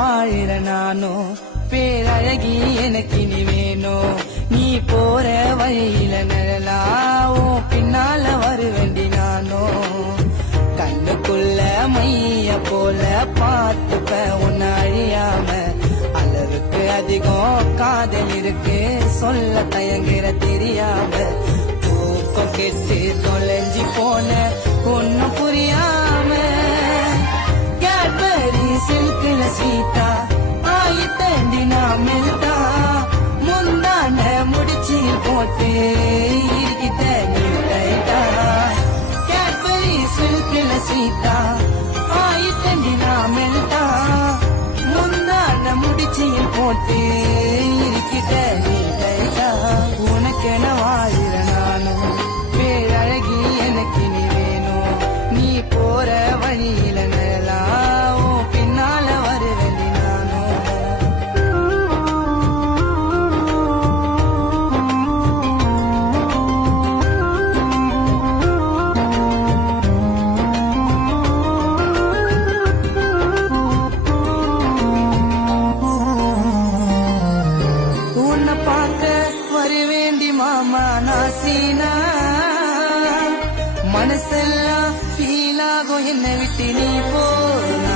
வாழிற நானும் பேரழகி எனக்கு நீ வேணும். நீ போற வழியில நிழலாவும் பின்னால வருவேண்டி நானும். கண்ணுக்குள்ள மைய போல பார்த்துப்ப உன்னை அழியாம. அளவுக்கு அதிகம் காதல் இருக்கு சொல்ல தயங்குற தெரியாம. தூக்கம் கெட்டு தொலைஞ்சி போன ஒன்னும் புரியாம. கேட்பரி சில்குல ஸ்வீட்டா ஆயிட்டேண்டி நான் மெல்டா. முந்தான முடிச்சில் போட்டு இருக்கிட்ட நீ டைட்டா. கேட்பரி சில்குல ஸ்வீட்டா ஆயிட்டேண்டி நான் மெல்டா. முந்தான முடிச்சில் போட்டு இருக்கிட்ட நீ டைட்டா. உனக்கென வாழிற நானும் பேரழகி எனக்கு நீ வேணும். நீ போற வழியில நிழலாவும் பின்னால வருவேண்டி நானும். உன்னை பார்க்க வருவேண்டி மாமா நாசீனா. மனசெல்லாம் ஃபீல் ஆகும் என்னை விட்டு நீ போனா.